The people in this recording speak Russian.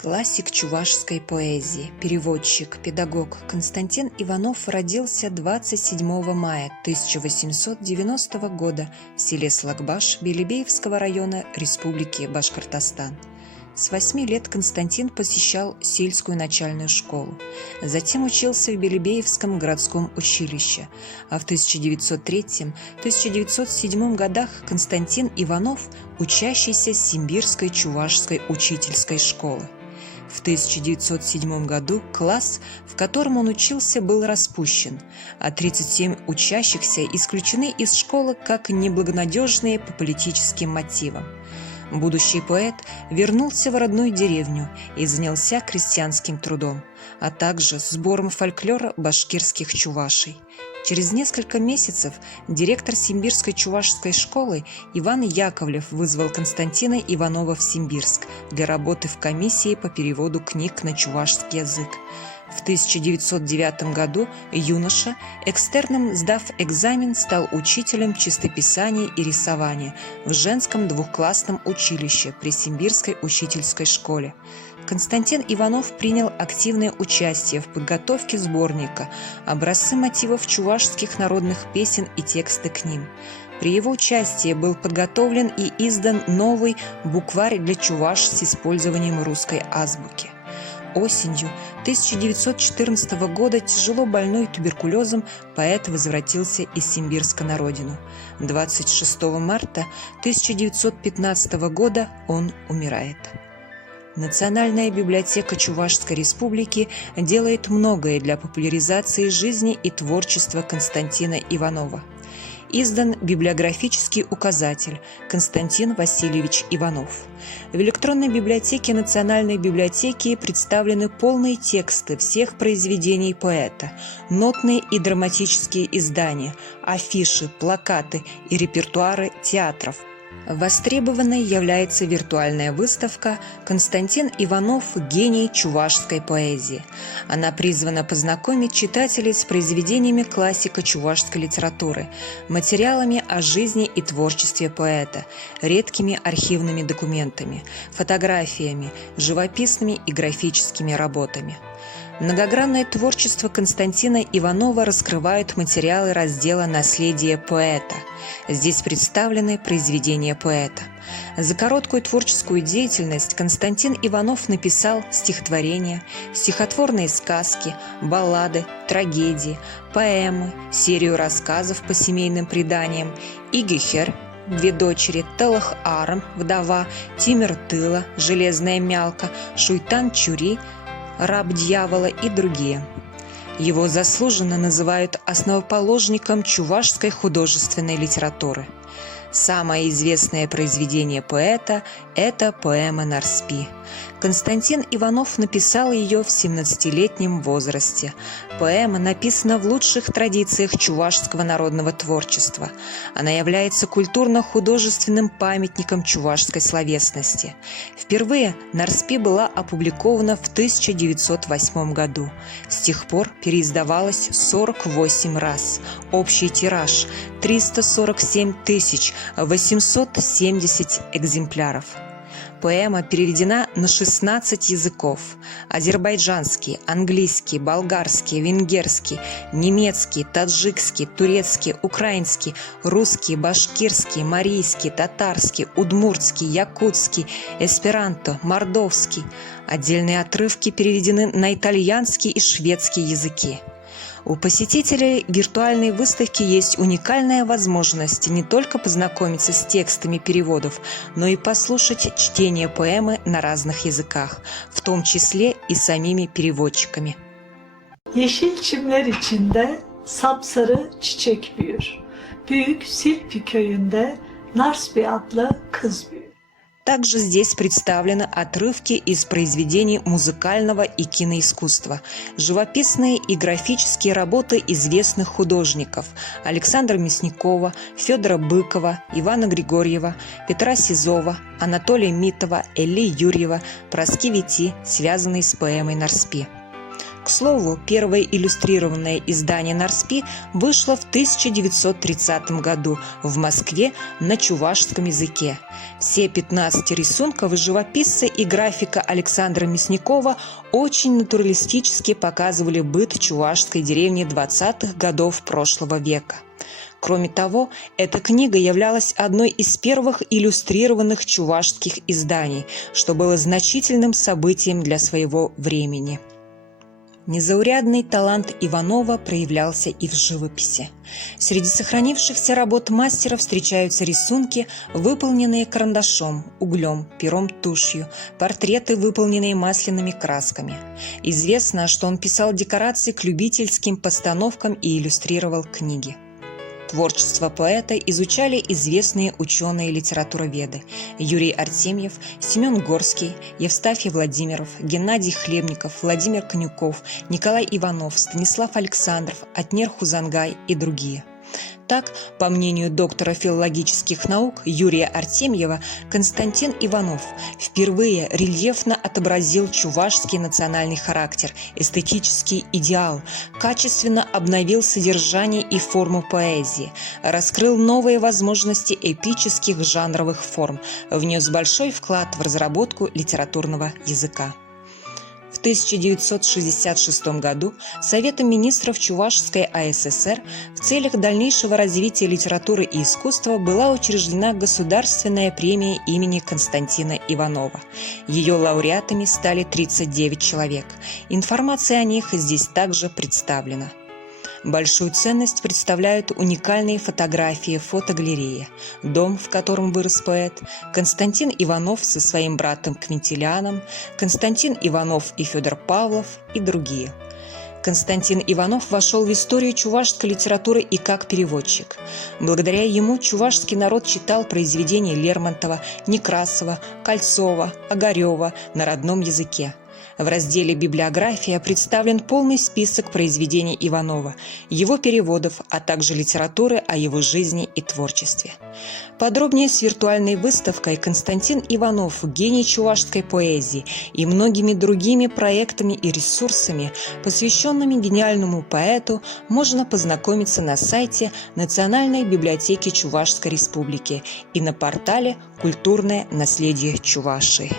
Классик чувашской поэзии, переводчик, педагог Константин Иванов родился 27 мая 1890 года в селе Слакбаш Белебеевского района Республики Башкортостан. С 8 лет Константин посещал сельскую начальную школу, затем учился в Белебеевском городском училище, а в 1903-1907 годах Константин Иванов – учащийся Симбирской чувашской учительской школы. В 1907 году класс, в котором он учился, был распущен, а 37 учащихся исключены из школы как неблагонадежные по политическим мотивам. Будущий поэт вернулся в родную деревню и занялся крестьянским трудом, а также сбором фольклора башкирских чувашей. Через несколько месяцев директор Симбирской чувашской школы Иван Яковлев вызвал Константина Иванова в Симбирск для работы в комиссии по переводу книг на чувашский язык. В 1909 году юноша, экстерном сдав экзамен, стал учителем чистописания и рисования в женском двухклассном училище при Симбирской учительской школе. Константин Иванов принял активное участие в подготовке сборника «Образцы мотивов чувашских народных песен и тексты к ним». При его участии был подготовлен и издан новый букварь для чуваш с использованием русской азбуки. Осенью 1914 года, тяжело больной туберкулезом, поэт возвратился из Симбирска на родину. 26 марта 1915 года он умирает. Национальная библиотека Чувашской Республики делает многое для популяризации жизни и творчества Константина Иванова. Издан библиографический указатель «Константин Васильевич Иванов». В электронной библиотеке Национальной библиотеки представлены полные тексты всех произведений поэта, нотные и драматические издания, афиши, плакаты и репертуары театров. Востребованной является виртуальная выставка «Константин Иванов. Гений чувашской поэзии». Она призвана познакомить читателей с произведениями классика чувашской литературы, материалами о жизни и творчестве поэта, редкими архивными документами, фотографиями, живописными и графическими работами. Многогранное творчество Константина Иванова раскрывают материалы раздела «Наследие поэта». Здесь представлены произведения поэта. За короткую творческую деятельность Константин Иванов написал стихотворения, стихотворные сказки, баллады, трагедии, поэмы, серию рассказов по семейным преданиям, Игихер, две дочери, Талах-Арам, вдова, Тимир-Тыла, железная мялка, Шуйтан-Чури, раб дьявола и другие. Его заслуженно называют основоположником чувашской художественной литературы. Самое известное произведение поэта – это поэма «Нарспи». Константин Иванов написал ее в 17-летнем возрасте. Поэма написана в лучших традициях чувашского народного творчества. Она является культурно-художественным памятником чувашской словесности. Впервые «Нарспи» была опубликована в 1908 году. С тех пор переиздавалась 48 раз. Общий тираж – 347 870 экземпляров. Поэма переведена на 16 языков – азербайджанский, английский, болгарский, венгерский, немецкий, таджикский, турецкий, украинский, русский, башкирский, марийский, татарский, удмуртский, якутский, эсперанто, мордовский. Отдельные отрывки переведены на итальянский и шведский языки. У посетителей виртуальной выставки есть уникальная возможность не только познакомиться с текстами переводов, но и послушать чтение поэмы на разных языках, в том числе и самими переводчиками. Yeşil çimler içinde sapsarı çiçek büyür. Büyük Silpi köyünde Narspi adlı kız büyür. Также здесь представлены отрывки из произведений музыкального и киноискусства, живописные и графические работы известных художников Александра Мясникова, Федора Быкова, Ивана Григорьева, Петра Сизова, Анатолия Митова, Элли Юрьева, Проски Вити, связанные с поэмой «Нарспи». К слову, первое иллюстрированное издание «Нарспи» вышло в 1930 году в Москве на чувашском языке. Все 15 рисунков живописца и графика Александра Мясникова очень натуралистически показывали быт чувашской деревни 20-х годов прошлого века. Кроме того, эта книга являлась одной из первых иллюстрированных чувашских изданий, что было значительным событием для своего времени. Незаурядный талант Иванова проявлялся и в живописи. Среди сохранившихся работ мастера встречаются рисунки, выполненные карандашом, углем, пером, тушью, портреты, выполненные масляными красками. Известно, что он писал декорации к любительским постановкам и иллюстрировал книги. Творчество поэта изучали известные ученые-литературоведы Юрий Артемьев, Семен Горский, Евстафий Владимиров, Геннадий Хлебников, Владимир Конюков, Николай Иванов, Станислав Александров, Отнер Хузангай и другие. Так, по мнению доктора филологических наук Юрия Артемьева, Константин Иванов впервые рельефно отобразил чувашский национальный характер, эстетический идеал, качественно обновил содержание и форму поэзии, раскрыл новые возможности эпических жанровых форм, внес большой вклад в разработку литературного языка. В 1966 году Советом министров Чувашской АССР в целях дальнейшего развития литературы и искусства была учреждена Государственная премия имени Константина Иванова. Ее лауреатами стали 39 человек. Информация о них здесь также представлена. Большую ценность представляют уникальные фотографии фотогалереи, дом, в котором вырос поэт, Константин Иванов со своим братом Квинтилианом, Константин Иванов и Федор Павлов и другие. Константин Иванов вошел в историю чувашской литературы и как переводчик. Благодаря ему чувашский народ читал произведения Лермонтова, Некрасова, Кольцова, Огарева на родном языке. В разделе «Библиография» представлен полный список произведений Иванова, его переводов, а также литературы о его жизни и творчестве. Подробнее с виртуальной выставкой «Константин Иванов. Гений чувашской поэзии» и многими другими проектами и ресурсами, посвященными гениальному поэту, можно познакомиться на сайте Национальной библиотеки Чувашской Республики и на портале «Культурное наследие Чувашии».